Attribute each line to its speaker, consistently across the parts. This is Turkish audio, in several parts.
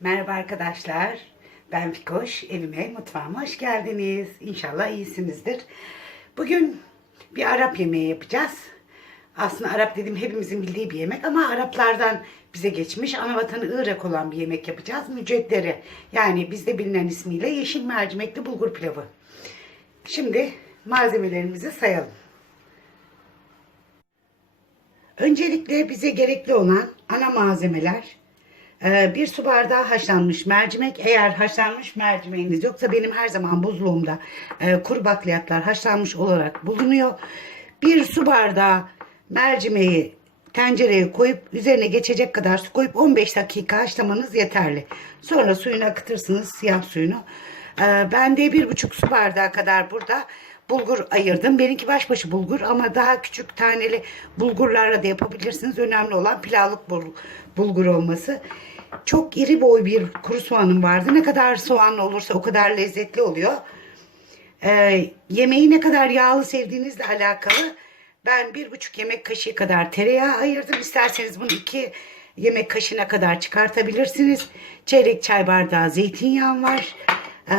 Speaker 1: Merhaba arkadaşlar. Ben Fikoş. Evime, mutfağıma hoş geldiniz. İnşallah iyisinizdir. Bugün bir Arap yemeği yapacağız. Aslında Arap dedim hepimizin bildiği bir yemek ama Araplardan bize geçmiş ana vatanı Irak olan bir yemek yapacağız. Müceddere. Yani bizde bilinen ismiyle yeşil mercimekli bulgur pilavı. Şimdi malzemelerimizi sayalım. Öncelikle bize gerekli olan ana malzemeler bir su bardağı haşlanmış mercimek. Eğer haşlanmış mercimeğiniz yoksa benim her zaman buzluğumda e, kuru bakliyatlar haşlanmış olarak bulunuyor. Bir su bardağı mercimeği tencereye koyup üzerine geçecek kadar su koyup 15 dakika haşlamanız yeterli. Sonra suyunu akıtırsınız siyah suyunu. Ee, ben de bir buçuk su bardağı kadar burada bulgur ayırdım. Benimki başbaşı bulgur ama daha küçük taneli bulgurlarla da yapabilirsiniz. Önemli olan pilavlık bul- bulgur olması. Çok iri boy bir kuru soğanım vardı. Ne kadar soğanlı olursa o kadar lezzetli oluyor. Ee, yemeği ne kadar yağlı sevdiğinizle alakalı. Ben bir buçuk yemek kaşığı kadar tereyağı ayırdım. İsterseniz bunu iki yemek kaşığına kadar çıkartabilirsiniz. Çeyrek çay bardağı zeytinyağım var. Ee,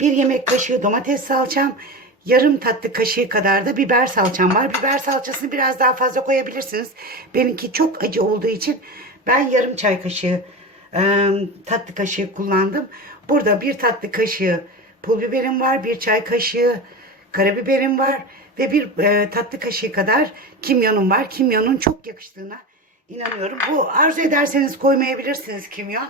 Speaker 1: bir yemek kaşığı domates salçam. Yarım tatlı kaşığı kadar da biber salçam var. Biber salçasını biraz daha fazla koyabilirsiniz. Benimki çok acı olduğu için ben yarım çay kaşığı e, tatlı kaşığı kullandım. Burada bir tatlı kaşığı pul biberim var. Bir çay kaşığı karabiberim var. Ve bir e, tatlı kaşığı kadar kimyonum var. Kimyonun çok yakıştığına inanıyorum. Bu arzu ederseniz koymayabilirsiniz kimyon.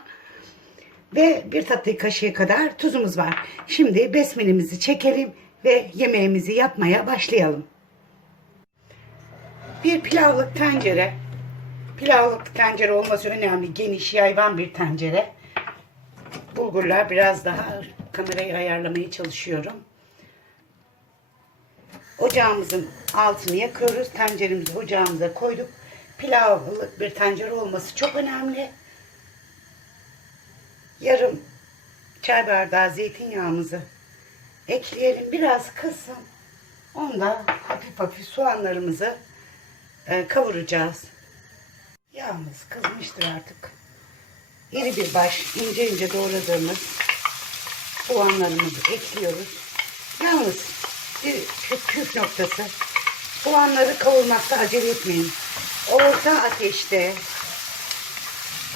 Speaker 1: Ve bir tatlı kaşığı kadar tuzumuz var. Şimdi besmelemizi çekelim ve yemeğimizi yapmaya başlayalım. Bir pilavlık tencere. Pilavlık tencere olması önemli. Geniş yayvan bir tencere. Bulgurlar biraz daha kamerayı ayarlamaya çalışıyorum. Ocağımızın altını yakıyoruz. Tenceremizi ocağımıza koyduk. Pilavlık bir tencere olması çok önemli. Yarım çay bardağı zeytinyağımızı ekleyelim. Biraz kızsın. Onda hafif hafif soğanlarımızı e, kavuracağız. Yağımız kızmıştır artık. İri bir baş ince ince doğradığımız soğanlarımızı ekliyoruz. Yalnız bir püf, noktası. Soğanları kavurmakta acele etmeyin. Orta ateşte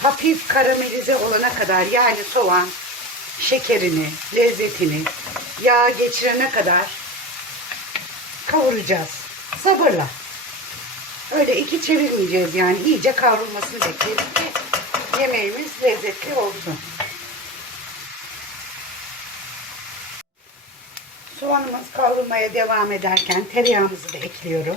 Speaker 1: hafif karamelize olana kadar yani soğan şekerini, lezzetini yağ geçirene kadar kavuracağız. Sabırla. Öyle iki çevirmeyeceğiz yani iyice kavrulmasını bekleyelim ki yemeğimiz lezzetli olsun. Soğanımız kavrulmaya devam ederken tereyağımızı da ekliyorum.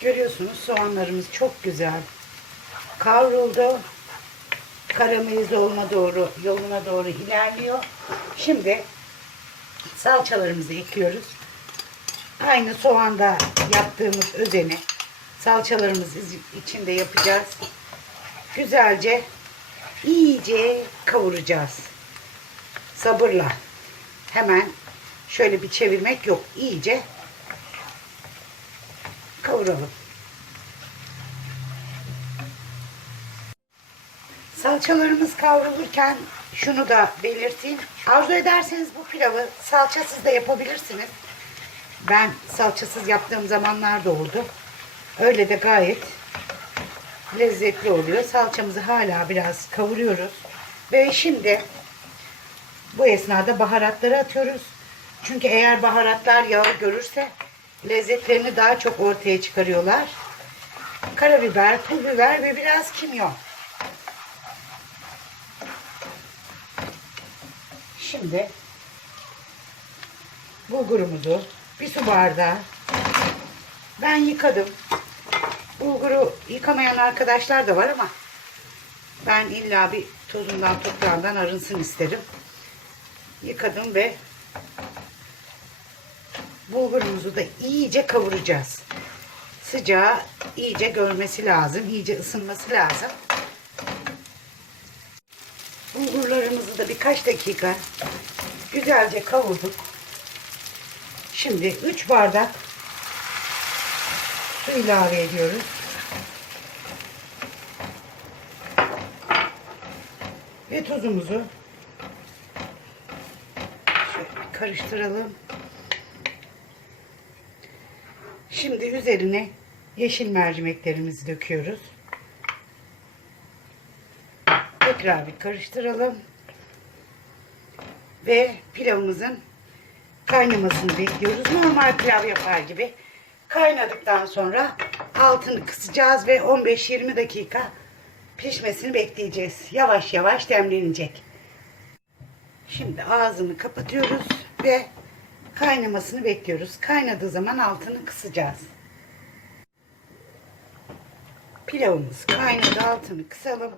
Speaker 1: Görüyorsunuz soğanlarımız çok güzel kavruldu. Karamelize olma doğru, yoluna doğru ilerliyor. Şimdi salçalarımızı ekliyoruz. Aynı soğanda yaptığımız özeni salçalarımız içinde yapacağız. Güzelce iyice kavuracağız. Sabırla. Hemen şöyle bir çevirmek yok. İyice kavuralım. Salçalarımız kavrulurken şunu da belirteyim. Arzu ederseniz bu pilavı salçasız da yapabilirsiniz. Ben salçasız yaptığım zamanlar da oldu. Öyle de gayet lezzetli oluyor. Salçamızı hala biraz kavuruyoruz. Ve şimdi bu esnada baharatları atıyoruz. Çünkü eğer baharatlar yağı görürse lezzetlerini daha çok ortaya çıkarıyorlar. Karabiber, pul biber ve biraz kimyon. Şimdi bulgurumuzu bir su bardağı ben yıkadım. Bulguru yıkamayan arkadaşlar da var ama ben illa bir tozundan toprağından arınsın isterim. Yıkadım ve bulgurumuzu da iyice kavuracağız. sıcağı iyice görmesi lazım. iyice ısınması lazım. Bulgurlarımızı da birkaç dakika güzelce kavurduk. Şimdi 3 bardak su ilave ediyoruz. Ve tuzumuzu karıştıralım. Şimdi üzerine yeşil mercimeklerimizi döküyoruz. Tekrar bir karıştıralım. Ve pilavımızın kaynamasını bekliyoruz. Normal pilav yapar gibi. Kaynadıktan sonra altını kısacağız ve 15-20 dakika pişmesini bekleyeceğiz. Yavaş yavaş demlenecek. Şimdi ağzını kapatıyoruz ve kaynamasını bekliyoruz. Kaynadığı zaman altını kısacağız. Pilavımız kaynadı altını kısalım.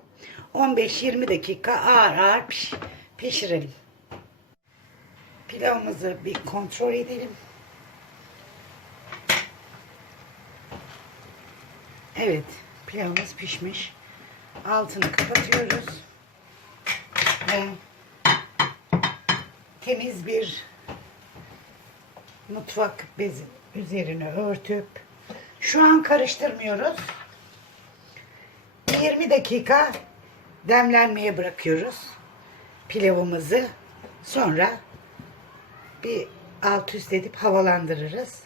Speaker 1: 15-20 dakika ağır ağır piş- pişirelim. Pilavımızı bir kontrol edelim. Evet, pilavımız pişmiş. Altını kapatıyoruz. Ve temiz bir mutfak bezi üzerine örtüp şu an karıştırmıyoruz. 20 dakika demlenmeye bırakıyoruz pilavımızı. Sonra bir alt üst edip havalandırırız.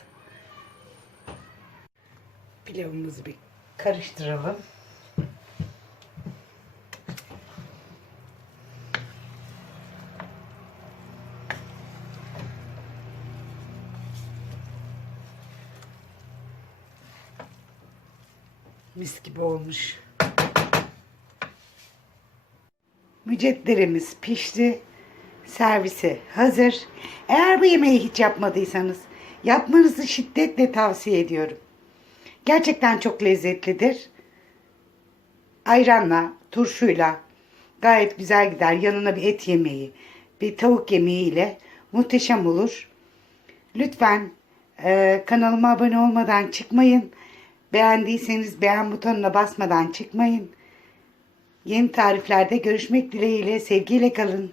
Speaker 1: Pilavımızı bir karıştıralım. Mis gibi olmuş. Mücedderimiz pişti. Servise hazır. Eğer bu yemeği hiç yapmadıysanız yapmanızı şiddetle tavsiye ediyorum. Gerçekten çok lezzetlidir. Ayranla, turşuyla gayet güzel gider. Yanına bir et yemeği, bir tavuk yemeği ile muhteşem olur. Lütfen e, kanalıma abone olmadan çıkmayın. Beğendiyseniz beğen butonuna basmadan çıkmayın. Yeni tariflerde görüşmek dileğiyle sevgiyle kalın.